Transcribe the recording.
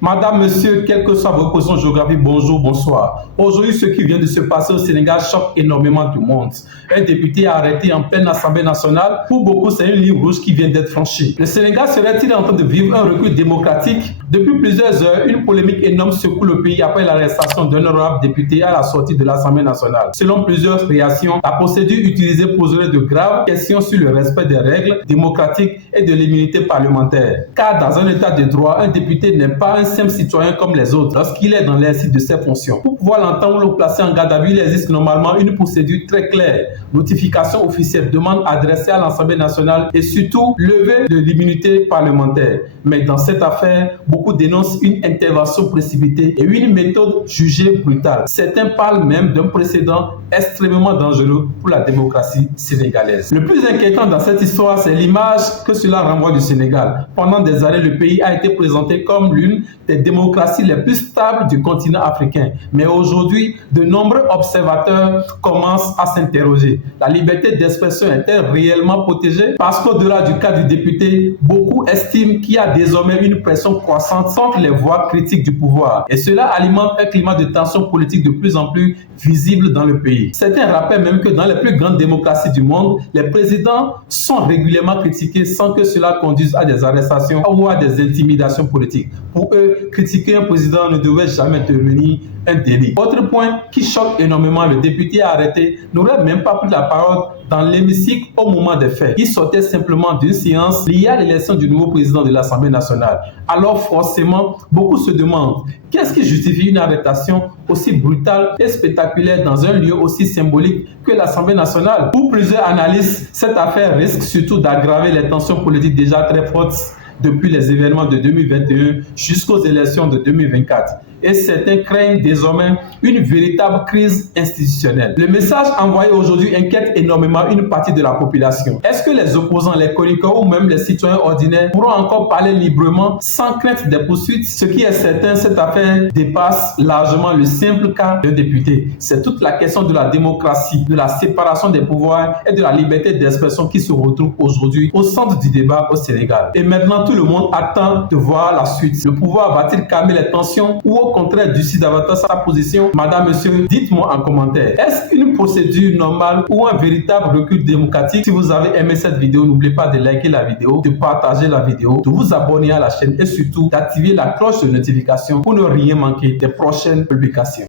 Madame, monsieur, quelle que soit votre position géographique, bonjour, bonsoir. Aujourd'hui, ce qui vient de se passer au Sénégal choque énormément tout le monde. Un député arrêté en pleine Assemblée nationale, pour beaucoup, c'est une ligne rouge qui vient d'être franchie. Le Sénégal serait-il en train de vivre un recul démocratique? Depuis plusieurs heures, une polémique énorme secoue le pays après l'arrestation d'un honorable député à la sortie de l'Assemblée nationale. Selon plusieurs créations, la procédure utilisée poserait de graves questions sur le respect des règles démocratiques et de l'immunité parlementaire. Car dans un état de droit, un député n'est pas un simple citoyen comme les autres lorsqu'il est dans l'exercice de ses fonctions. Pour pouvoir l'entendre ou le placer en garde à vue, il existe normalement une procédure très claire. Notification officielle, demande adressée à l'Assemblée nationale et surtout levée de l'immunité parlementaire. Mais dans cette affaire, beaucoup dénoncent une intervention précipitée et une méthode jugée brutale. Certains parlent même d'un précédent extrêmement dangereux pour la démocratie sénégalaise. Le plus inquiétant dans cette histoire, c'est l'image que cela renvoie du Sénégal. Pendant des années, le pays a été présenté comme l'une des démocraties les plus stables du continent africain. Mais aujourd'hui, de nombreux observateurs commencent à s'interroger. La liberté d'expression est-elle réellement protégée? Parce qu'au-delà du cas du député, beaucoup estiment qu'il y a désormais une pression croissante contre les voix critiques du pouvoir. Et cela alimente un climat de tension politique de plus en plus visible dans le pays. Certains rappellent même que dans les plus grandes démocraties du monde, les présidents sont régulièrement critiqués sans que cela conduise à des arrestations ou à des intimidations politiques. Pour eux, critiquer un président ne devait jamais devenir un délit. Autre point qui choque énormément, le député arrêté n'aurait même pas pris la parole dans l'hémicycle au moment des faits. Il sortait simplement d'une séance liée à l'élection du nouveau président de l'Assemblée nationale. Alors forcément, beaucoup se demandent qu'est-ce qui justifie une arrestation aussi brutale et spectaculaire dans un lieu aussi symbolique que l'Assemblée nationale. Pour plusieurs analystes, cette affaire risque surtout d'aggraver les tensions politiques déjà très fortes depuis les événements de 2021 jusqu'aux élections de 2024. Et certains craignent désormais une véritable crise institutionnelle. Le message envoyé aujourd'hui inquiète énormément une partie de la population. Est-ce que les opposants, les chroniqueurs ou même les citoyens ordinaires pourront encore parler librement sans crainte des poursuites? Ce qui est certain, cette affaire dépasse largement le simple cas d'un député. C'est toute la question de la démocratie, de la séparation des pouvoirs et de la liberté d'expression qui se retrouve aujourd'hui au centre du débat au Sénégal. Et maintenant, tout le monde attend de voir la suite. Le pouvoir va-t-il calmer les tensions ou au contraire durcir davantage sa position? Madame, monsieur, dites-moi en commentaire. Est-ce une procédure normale ou un véritable recul démocratique? Si vous avez aimé cette vidéo, n'oubliez pas de liker la vidéo, de partager la vidéo, de vous abonner à la chaîne et surtout d'activer la cloche de notification pour ne rien manquer des prochaines publications.